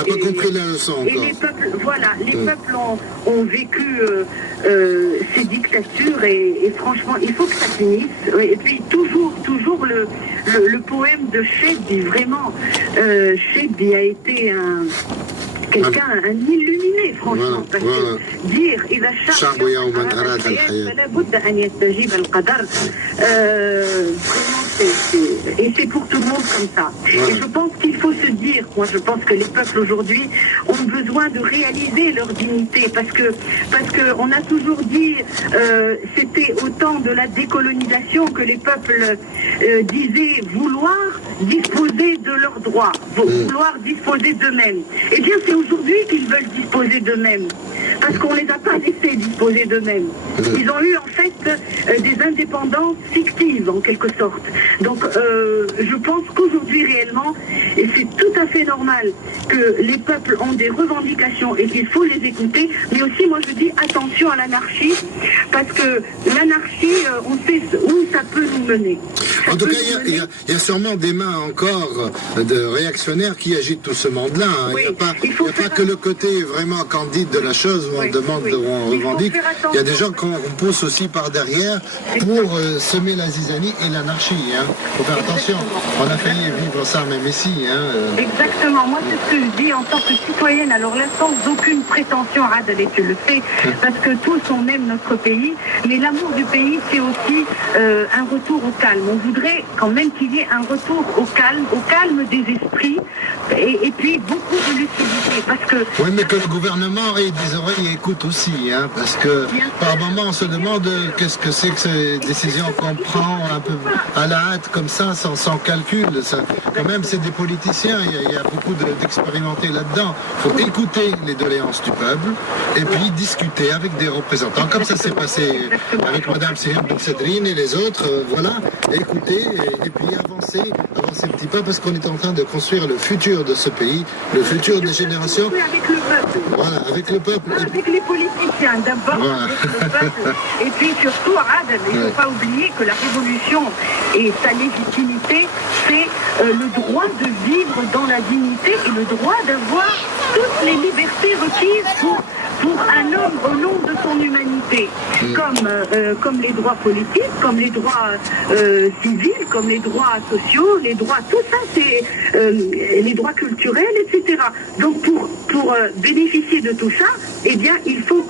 n'a pas compris la leçon encore. Et les peuples, voilà, les peuples ont vécu ces dictatures et franchement, il faut que ça finisse. Et puis toujours le poème de Chebbi, vraiment, Chebbi a été quelqu'un, un illuminé, franchement, parce que dire « إذا الشعب أراد الحياة فلا بد أن يستجيب القدر » et c'est pour tout le monde comme ça. Et je pense qu'il faut se dire, moi je pense que les peuples aujourd'hui ont besoin de réaliser leur dignité, parce que on a toujours dit, c'était au temps de la décolonisation que les peuples disaient vouloir disposer de leurs droits, vouloir disposer d'eux-mêmes. Eh bien c'est aujourd'hui qu'ils veulent disposer d'eux-mêmes, parce qu'on ne les a pas laissés disposer d'eux-mêmes. Ils ont eu en fait des indépendances fictives en quelque sorte. Donc je pense qu'aujourd'hui réellement, et c'est tout à fait normal que les peuples ont des revendications et qu'il faut les écouter, mais aussi moi je dis attention à l'anarchie, parce que l'anarchie, on sait où ça peut nous mener. En tout cas, il y a sûrement des mains encore de réactionnaires qui agitent tout ce monde-là. Hein. Il n'y a pas que le côté vraiment candide de la chose où on demande, où on revendique. Il y a des gens qu'on pousse aussi par derrière pour semer la zizanie et l'anarchie. Il faut faire attention. On a failli vivre ça même ici. Exactement. Moi, c'est ce que je dis en tant que citoyenne. Alors là, sans aucune prétention, Adel, et tu le sais, parce que tous, on aime notre pays. Mais l'amour du pays, c'est aussi un retour au calme. On voudrait quand même qu'il y ait un retour au calme des esprits, et puis beaucoup de lucidité, parce que... Oui, mais que le gouvernement ait des oreilles et écoute aussi, parce que par moment on se demande qu'est-ce que c'est que ces décisions qu'on prend un peu à la hâte comme ça, sans calcul. Ça, quand même, c'est des politiciens, il y a beaucoup d'expérimentés là-dedans. Il faut écouter les doléances du peuple et puis discuter avec des représentants, comme ça s'est passé avec Madame Siham Ben Sedrine et les autres, voilà, écouter et puis avancer petit pas, parce qu'on est en train de construire le futur de ce pays, le futur des générations. Avec le peuple. Voilà, avec le peuple. Pas avec les politiciens, d'abord avec le peuple. Et puis surtout, Adel, il ne faut pas oublier que la révolution et sa légitimité, c'est le droit de vivre dans la dignité et le droit d'avoir toutes les libertés requises pour un homme au nom de son humanité, comme les droits politiques, comme les droits civils, comme les droits sociaux, les droits, tout ça, c'est les droits culturels, etc. Donc pour bénéficier de tout ça, eh bien, il faut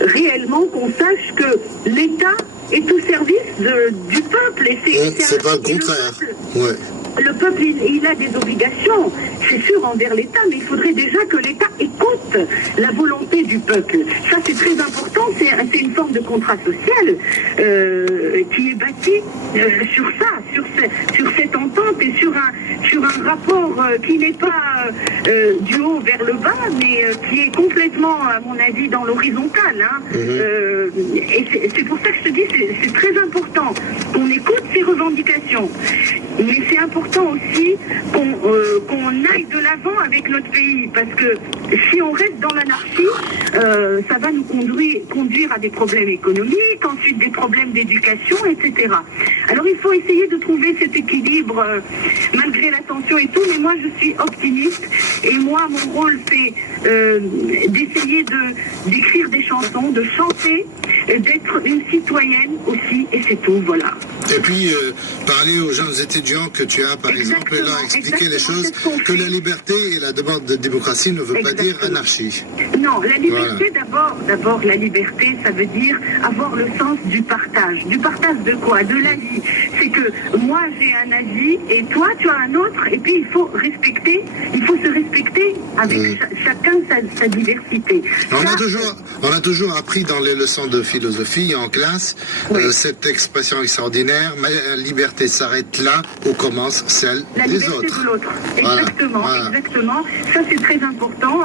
réellement qu'on sache que l'État est au service du peuple. Et c'est pas le contraire. Le peuple, il a des obligations, c'est sûr, envers l'État, mais il faudrait déjà que l'État écoute la volonté du peuple. Ça, c'est très important, c'est une forme de contrat social qui est bâti sur ça, sur cette entente et sur un rapport qui n'est pas du haut vers le bas, mais qui est complètement, à mon avis, dans l'horizontale. Et c'est pour ça que je te dis, c'est très important qu'on écoute ces revendications. Mais c'est important aussi qu'on aille de l'avant avec notre pays, parce que si on reste dans l'anarchie, ça va nous conduire à des problèmes économiques, ensuite des problèmes d'éducation, etc. Alors il faut essayer de trouver cet équilibre malgré la tension et tout, mais moi je suis optimiste, et moi mon rôle c'est d'essayer d'écrire des chansons, de chanter, d'être une citoyenne aussi, et c'est tout, voilà. Et puis parler aux jeunes étudiants que tu as, par exemple, et leur expliquer les choses, que la liberté et la demande de démocratie ne veut pas dire anarchie. Non, la liberté, d'abord, la liberté, ça veut dire avoir le sens du partage. Du partage de quoi? De la vie. C'est que moi, j'ai un avis, et toi, tu as un autre, et puis il faut se respecter avec chacun sa diversité. On a toujours appris dans les leçons de philosophie en classe cette expression extraordinaire: ma liberté s'arrête là où commence celle des autres. De l'autre. Exactement. Ça, c'est très important,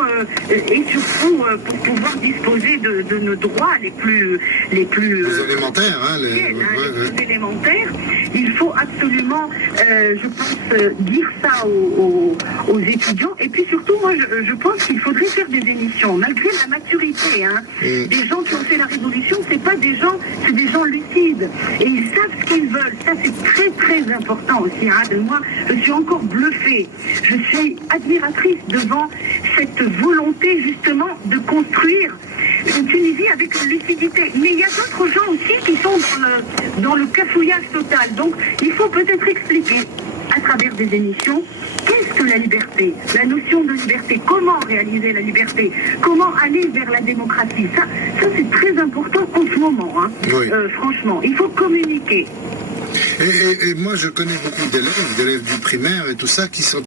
et surtout pour pouvoir disposer de nos droits les plus élémentaires. Les plus élémentaires. Il faut absolument, je pense, dire ça aux étudiants. Et puis surtout, moi, je pense qu'il faudrait faire des émissions, malgré la maturité. Hein. Les gens qui ont fait la révolution, c'est pas des gens, c'est des gens lucides. Et ils savent ce qu'ils veulent. Ça, c'est très, très important aussi. Hein. Moi, je suis encore bluffée. Je suis admiratrice devant cette volonté, justement, de construire une Tunisie avec lucidité. Mais il y a d'autres gens aussi qui sont dans le cafouillage total. Donc, il faut peut-être expliquer à travers des émissions qu'est-ce que la liberté, la notion de liberté, comment réaliser la liberté, comment aller vers la démocratie. Ça c'est très important en ce moment. Hein. Oui. Franchement, il faut communiquer. Et moi, je connais beaucoup d'élèves du primaire et tout ça, qui sont